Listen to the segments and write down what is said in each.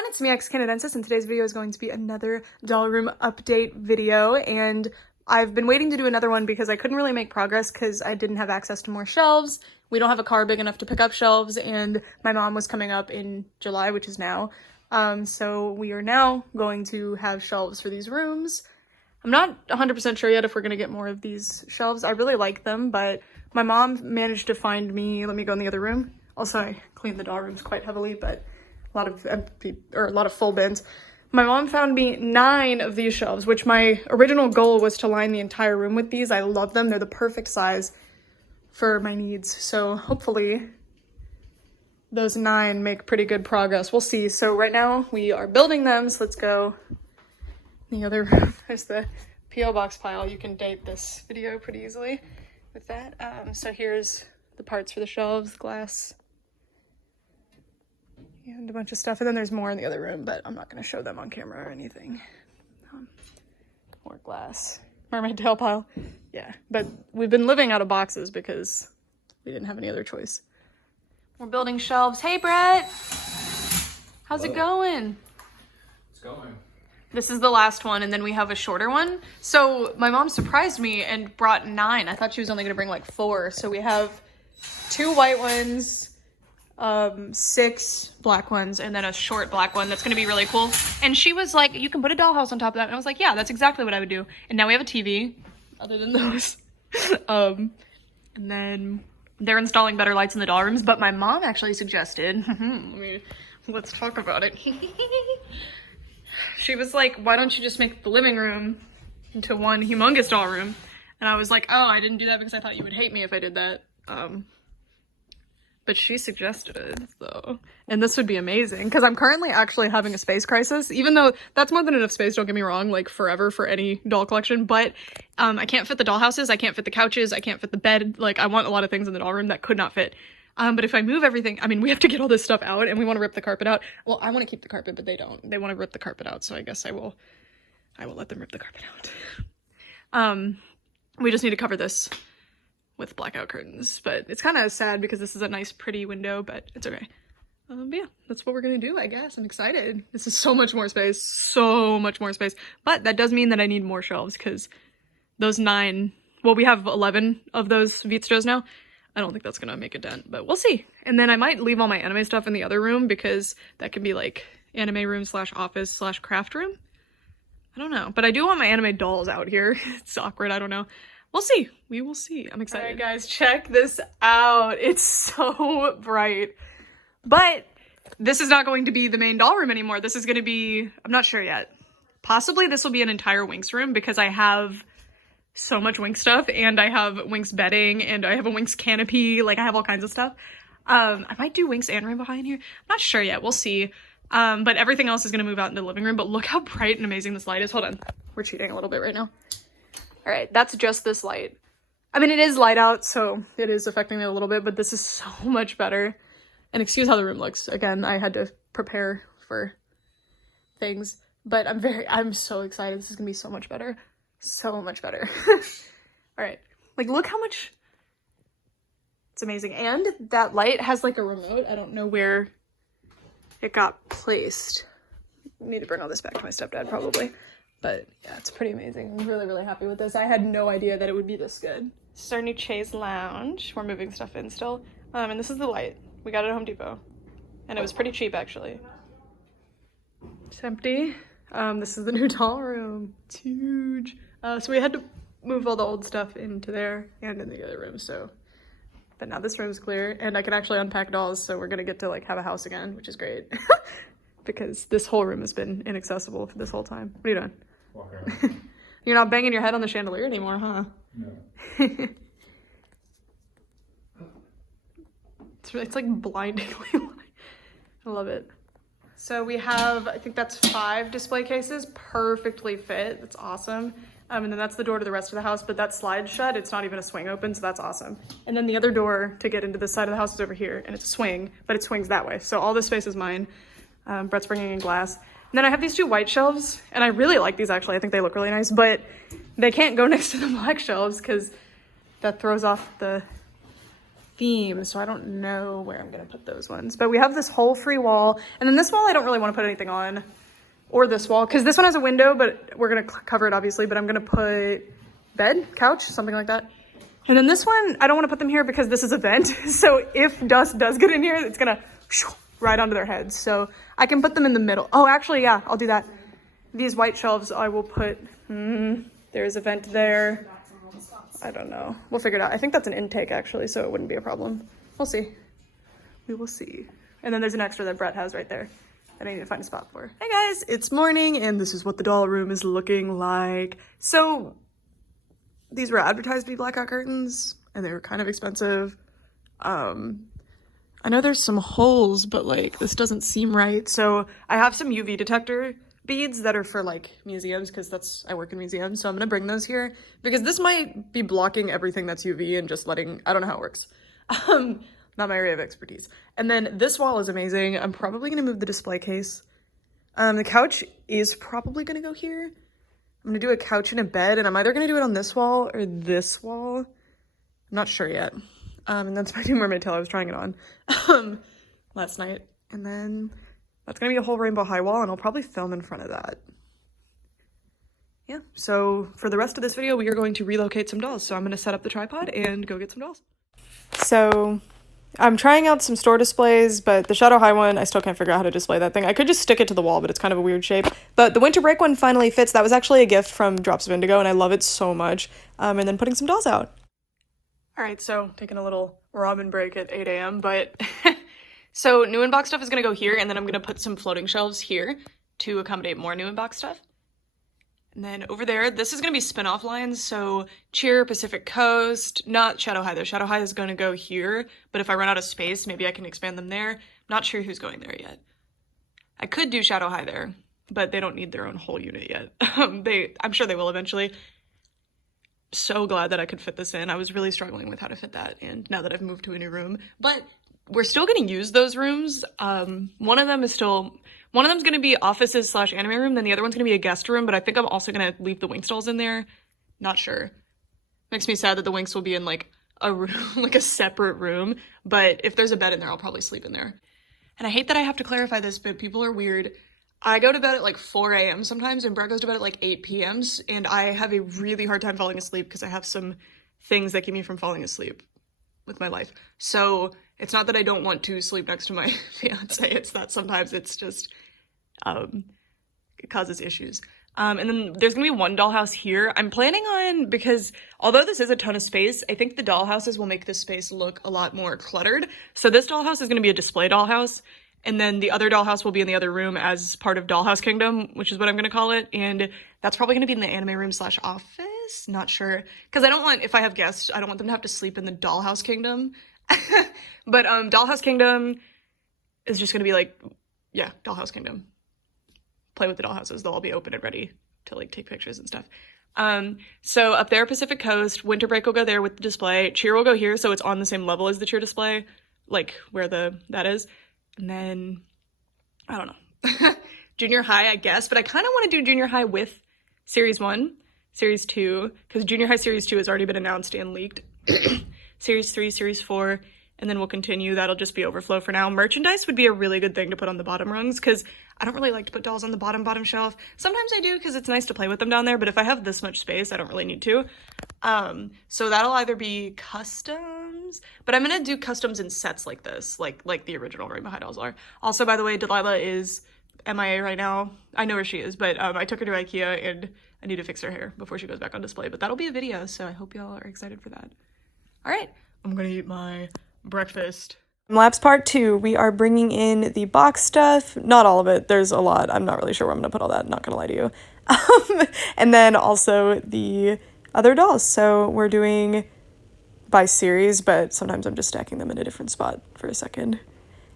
everyone, it's me, X Canadensis, and today's video is going to be another doll room update video, and I've been waiting to do another one because I couldn't really make progress because I didn't have access to more shelves. We don't have a car big enough to pick up shelves, and my mom was coming up in July, which is now. So we are now going to have shelves for these rooms. I'm not 100% sure yet if we're going to get more of these shelves. I really like them, but my mom managed to find me, let me go in the other room. Also, I cleaned the doll rooms quite heavily, but a lot of empty, or a lot of full bins. My mom found me 9 of these shelves, which my original goal was to line the entire room with these. I love them. They're the perfect size for my needs. So hopefully those 9 make pretty good progress. We'll see. So right now we are building them. So let's go. The other room is the P.O. box pile. You can date this video pretty easily with that. So here's the parts for the shelves, glass, and a bunch of stuff. And then there's more in the other room, but I'm not going to show them on camera or anything. More glass. Mermaid tail pile. Yeah, but we've been living out of boxes because we didn't have any other choice. We're building shelves. Hey, Brett! How's it going? It's going. This is the last one, and then we have a shorter one. So my mom surprised me and brought 9. I thought she was only going to bring like 4. So we have 2 white ones, 6 black ones, and then a short black one that's going to be really cool. And she was like, you can put a dollhouse on top of that. And I was like, yeah, that's exactly what I would do. And now we have a TV other than those. And then they're installing better lights in the doll rooms, but my mom actually suggested, let's talk about it. She was like, why don't you just make the living room into one humongous doll room? And I was like, oh, I didn't do that because I thought you would hate me if I did that. But she suggested it, so. And this would be amazing, because I'm currently actually having a space crisis, even though that's more than enough space, don't get me wrong, like forever for any doll collection, but I can't fit the dollhouses, I can't fit the couches, I can't fit the bed, like I want a lot of things in the doll room that could not fit. But if I move everything, I mean, we have to get all this stuff out, and we want to rip the carpet out. Well, I want to keep the carpet, but they don't. They want to rip the carpet out, so I guess I will let them rip the carpet out. We just need to cover this with blackout curtains, but it's kind of sad because this is a nice pretty window, but it's okay. But yeah, that's what we're gonna do, I guess. I'm excited. This is so much more space, but that does mean that I need more shelves because those 9, well, we have 11 of those Veetstos now. I don't think that's gonna make a dent, but we'll see. And then I might leave all my anime stuff in the other room because that can be like anime room / office / craft room. I don't know, but I do want my anime dolls out here. It's awkward, I don't know. We'll see. We will see. I'm excited. All right, guys, check this out. It's so bright. But this is not going to be the main doll room anymore. This is going to be, I'm not sure yet. Possibly this will be an entire Winx room because I have so much Winx stuff, and I have Winx bedding, and I have a Winx canopy. Like, I have all kinds of stuff. I might do Winx and Rainbow High in here. I'm not sure yet. We'll see. But everything else is going to move out into the living room. But look how bright and amazing this light is. Hold on. We're cheating a little bit right now. All right, that's just this light. I mean, it is light out, so it is affecting me a little bit, but this is so much better. And excuse how the room looks. Again, I had to prepare for things, but I'm so excited. This is gonna be so much better. So much better. All right, like look how much, it's amazing. And that light has like a remote. I don't know where it got placed. I need to bring all this back to my stepdad probably. But yeah, it's pretty amazing. I'm really, really happy with this. I had no idea that it would be this good. This is our new chaise lounge. We're moving stuff in still. And this is the light. We got it at Home Depot. And it was pretty cheap, actually. It's empty. This is the new doll room. It's huge. So we had to move all the old stuff into there and in the other room, so. But now this room's clear, and I can actually unpack dolls, so we're gonna get to like have a house again, which is great. Because this whole room has been inaccessible for this whole time. What are you doing? Walk around. You're not banging your head on the chandelier anymore, huh? No. It's like blindingly light. I love it. So we have, I think that's 5 display cases, perfectly fit. That's awesome. And then that's the door to the rest of the house, but that slides shut. It's not even a swing open, so that's awesome. And then the other door to get into this side of the house is over here, and it's a swing, but it swings that way. So all this space is mine. Brett's bringing in glass. And then I have these 2 white shelves, and I really like these actually. I think they look really nice, but they can't go next to the black shelves because that throws off the theme, so I don't know where I'm gonna put those ones. But we have this whole free wall, and then this wall I don't really want to put anything on, or this wall, because this one has a window, but we're gonna cover it obviously, but I'm gonna put bed, couch, something like that. And then this one, I don't want to put them here because this is a vent, so if dust does get in here, it's gonna right onto their heads. So I can put them in the middle. Oh, actually, yeah, I'll do that. These white shelves I will put, there's a vent there. I don't know. We'll figure it out. I think that's an intake actually, so it wouldn't be a problem. We'll see. We will see. And then there's an extra that Brett has right there that I need to find a spot for. Hey guys, it's morning and this is what the doll room is looking like. So these were advertised to be blackout curtains and they were kind of expensive. I know there's some holes, but like this doesn't seem right. So I have some UV detector beads that are for like museums because I work in museums. So I'm gonna bring those here because this might be blocking everything that's UV and just letting, I don't know how it works. Not my area of expertise. And then this wall is amazing. I'm probably gonna move the display case. The couch is probably gonna go here. I'm gonna do a couch and a bed and I'm either gonna do it on this wall or this wall. I'm not sure yet. And that's my new mermaid tail I was trying it on last night. And then that's gonna be a whole rainbow high wall and I'll probably film in front of that. Yeah, so for the rest of this video, we are going to relocate some dolls. So I'm gonna set up the tripod and go get some dolls. So I'm trying out some store displays, but the Shadow High one, I still can't figure out how to display that thing. I could just stick it to the wall, but it's kind of a weird shape. But the Winter Break one finally fits. That was actually a gift from Drops of Indigo and I love it so much. And then putting some dolls out. All right, so taking a little Robin break at 8 a.m., but so new in-box stuff is gonna go here, and then I'm gonna put some floating shelves here to accommodate more new in-box stuff. And then over there, this is gonna be spin-off lines, so Cheer, Pacific Coast, not Shadow High though. Shadow High is gonna go here, but if I run out of space, maybe I can expand them there. Not sure who's going there yet. I could do Shadow High there, but they don't need their own whole unit yet. I'm sure they will eventually. So glad that I could fit this in. I was really struggling with how to fit that, and now that I've moved to a new room, but we're still going to use those rooms. One of them's going to be offices / anime room, then the other one's going to be a guest room, but I think I'm also going to leave the Winx dolls in there. Not sure. Makes me sad that the Winx will be in like a room, like a separate room, but if there's a bed in there, I'll probably sleep in there. And I hate that I have to clarify this, but people are weird. I go to bed at like 4 a.m. sometimes, and Brett goes to bed at like 8 p.m. And I have a really hard time falling asleep because I have some things that keep me from falling asleep with my life. So it's not that I don't want to sleep next to my fiance, it's that sometimes it's just, it causes issues. And then there's gonna be one dollhouse here. I'm planning on, because although this is a ton of space, I think the dollhouses will make this space look a lot more cluttered. So this dollhouse is gonna be a display dollhouse. And then the other dollhouse will be in the other room as part of Dollhouse Kingdom, which is what I'm going to call it. And that's probably going to be in the anime room / office. Not sure. Because I don't want, if I have guests, I don't want them to have to sleep in the Dollhouse Kingdom. But Dollhouse Kingdom is just going to be like, yeah, Dollhouse Kingdom. Play with the dollhouses. They'll all be open and ready to like take pictures and stuff. So up there, Pacific Coast, Winter Break will go there with the display. Cheer will go here, so it's on the same level as the Cheer display, like where that is. And then, I don't know, Junior High, I guess, but I kind of want to do Junior High with Series 1, Series 2, because Junior High Series 2 has already been announced and leaked. Series 3, Series 4, and then we'll continue. That'll just be overflow for now. Merchandise would be a really good thing to put on the bottom rungs, because I don't really like to put dolls on the bottom shelf. Sometimes I do, because it's nice to play with them down there, but if I have this much space, I don't really need to. So that'll either be customs, but I'm gonna do customs in sets like this, like the original Rainbow High dolls are. Also, by the way, Delilah is MIA right now. I know where she is, but I took her to IKEA and I need to fix her hair before she goes back on display, but that'll be a video, so I hope y'all are excited for that. All right, I'm gonna eat my breakfast. Labs part 2, we are bringing in the box stuff. Not all of it, there's a lot. I'm not really sure where I'm gonna put all that, not gonna lie to you. And then also the other dolls. So we're doing by series, but sometimes I'm just stacking them in a different spot for a second.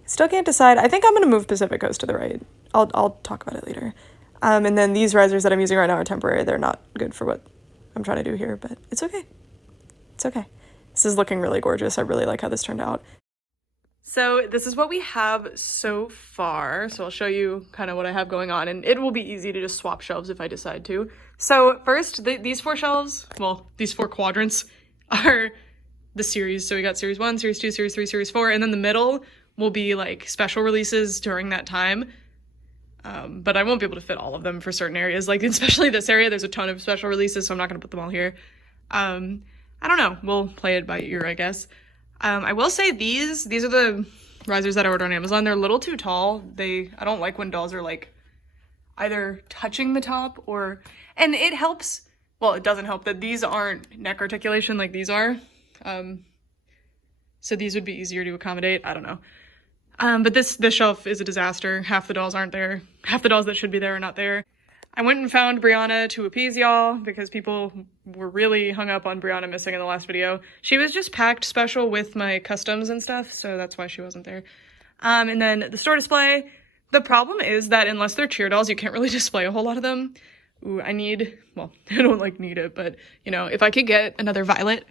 Still can't decide. I think I'm gonna move Pacific Coast to the right. I'll talk about it later. And then these risers that I'm using right now are temporary. They're not good for what I'm trying to do here, but it's okay. It's okay. This is looking really gorgeous. I really like how this turned out. So this is what we have so far. So I'll show you kind of what I have going on, and it will be easy to just swap shelves if I decide to. So first, these 4 shelves, well, these 4 quadrants are the series. So we got series 1, series 2, series 3, series 4, and then the middle will be like special releases during that time. But I won't be able to fit all of them for certain areas. Like, especially this area, there's a ton of special releases, so I'm not going to put them all here. I don't know. We'll play it by ear, I guess. I will say these are the risers that I ordered on Amazon. They're a little too tall. I don't like when dolls are, like, either touching the top or... And it helps... Well, it doesn't help that these aren't neck articulation like these are. So these would be easier to accommodate. I don't know. But this shelf is a disaster. Half the dolls aren't there. Half the dolls that should be there are not there. I went and found Brianna to appease y'all because people were really hung up on Brianna missing in the last video. She was just packed special with my customs and stuff, so that's why she wasn't there. And then the store display. The problem is that unless they're cheer dolls, you can't really display a whole lot of them. Ooh, I don't like need it, but you know, if I could get another Violet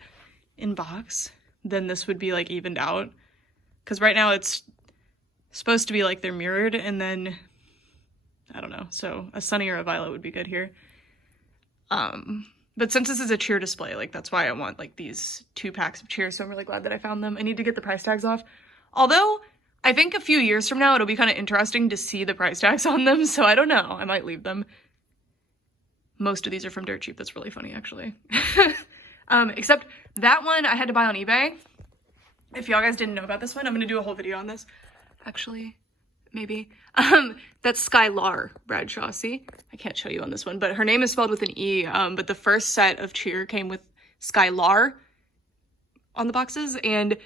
in box, then this would be like evened out. Because right now it's supposed to be like they're mirrored, and then I don't know, so a Sunny or a Violet would be good here. But since this is a cheer display, like that's why I want like these 2 packs of cheer, so I'm really glad that I found them. I need to get the price tags off, although I think a few years from now it'll be kind of interesting to see the price tags on them, so I don't know, I might leave them. Most of these are from Dirt Cheap. That's really funny, actually. Except that one I had to buy on eBay. If y'all guys didn't know about this one, I'm gonna do a whole video on this. Actually, maybe. That's Skylar Bradshaw. See? I can't show you on this one, but her name is spelled with an E. But the first set of cheer came with Skylar on the boxes, and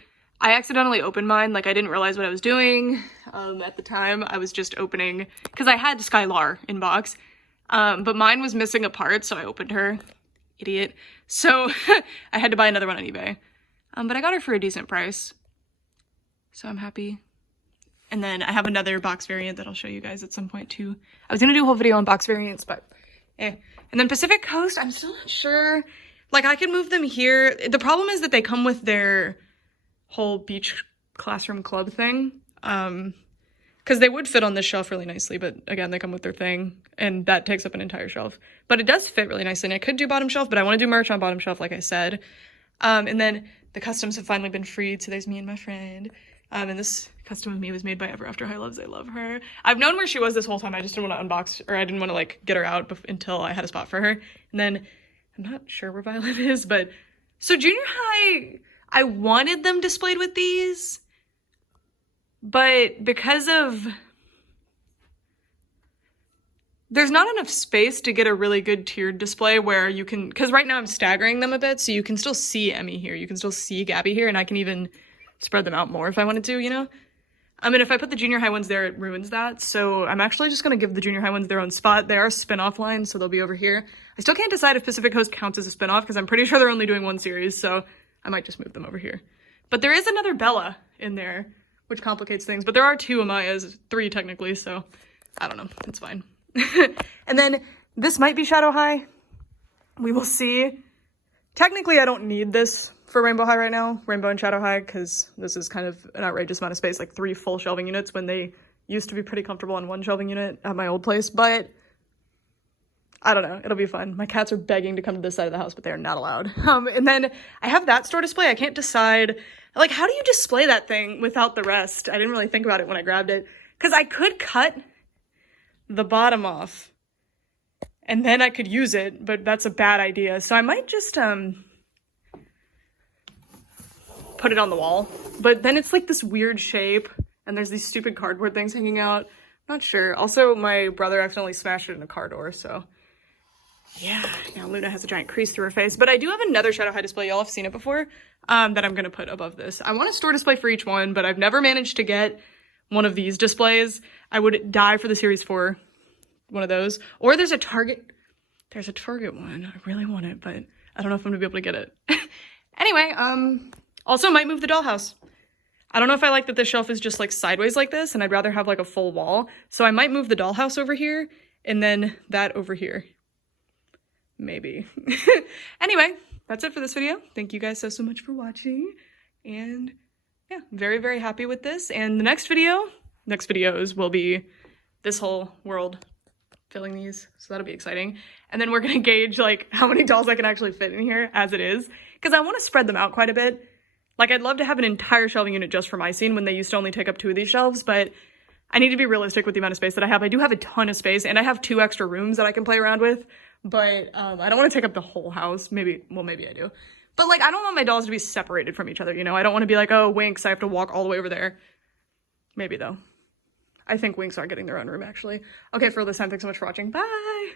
I accidentally opened mine. Like, I didn't realize what I was doing. At the time, I was just opening, because I had Skylar in box, but mine was missing a part, so I opened her. Idiot. So I had to buy another one on eBay. But I got her for a decent price, so I'm happy. And then I have another box variant that I'll show you guys at some point too. I was gonna do a whole video on box variants, but eh. And then Pacific Coast, I'm still not sure. Like, I could move them here. The problem is that they come with their whole beach classroom club thing. Because they would fit on this shelf really nicely, but again, they come with their thing, and that takes up an entire shelf. But it does fit really nicely, and I could do bottom shelf, but I want to do merch on bottom shelf, like I said. And then the customs have finally been freed, so there's me and my friend. And this custom of me was made by Ever After High Loves. I love her. I've known where she was this whole time. I just didn't want to unbox, or I didn't want to like get her out until I had a spot for her. And then I'm not sure where Violet is, but so junior high, I wanted them displayed with these, but because of there's not enough space to get a really good tiered display where you can, because right now I'm staggering them a bit, so you can still see Emmy here, you can still see Gabby here, and I can even spread them out more if I wanted to, you know? I mean, if I put the junior high ones there, it ruins that, so I'm actually just gonna give the junior high ones their own spot. They are spin-off lines, so they'll be over here. I still can't decide if Pacific Coast counts as a spin-off, because I'm pretty sure they're only doing one series, so I might just move them over here. But there is another Bella in there, which complicates things, but there are 2 Amayas, 3 technically, so I don't know, it's fine. And then this might be Shadow High. We will see. Technically, I don't need this for Rainbow High right now, Rainbow and Shadow High, because this is kind of an outrageous amount of space, like 3 full shelving units when they used to be pretty comfortable on 1 shelving unit at my old place, but I don't know, it'll be fun. My cats are begging to come to this side of the house, but they're not allowed. And then I have that store display. I can't decide, like, how do you display that thing without the rest? I didn't really think about it when I grabbed it, because I could cut the bottom off and then I could use it, but that's a bad idea. So I might just put it on the wall, but then it's like this weird shape and there's these stupid cardboard things hanging out. I'm not sure. Also, my brother accidentally smashed it in a car door, so yeah, now Luna has a giant crease through her face. But I do have another Shadow High display, y'all have seen it before, that I'm gonna put above this. I want a store display for each one, but I've never managed to get one of these displays. I would die for the Series 4, one of those. Or there's a Target one. I really want it, but I don't know if I'm gonna be able to get it. Anyway, also might move the dollhouse. I don't know if I like that this shelf is just like sideways like this, and I'd rather have like a full wall. So I might move the dollhouse over here, and then that over here. Maybe. Anyway, that's it for this video. Thank you guys so much for watching, and yeah, very, very happy with this. And the next videos will be this whole world filling these, so that'll be exciting. And then we're gonna gauge like how many dolls I can actually fit in here as it is, because I want to spread them out quite a bit. Like, I'd love to have an entire shelving unit just for my scene when they used to only take up 2 of these shelves, but I need to be realistic with the amount of space that I have. I do have a ton of space, and I have 2 extra rooms that I can play around with, but I don't want to take up the whole house. Maybe I do. But, like, I don't want my dolls to be separated from each other, you know? I don't want to be like, oh, Winx, I have to walk all the way over there. Maybe, though. I think Winx are getting their own room, actually. Okay, for this time, thanks so much for watching. Bye!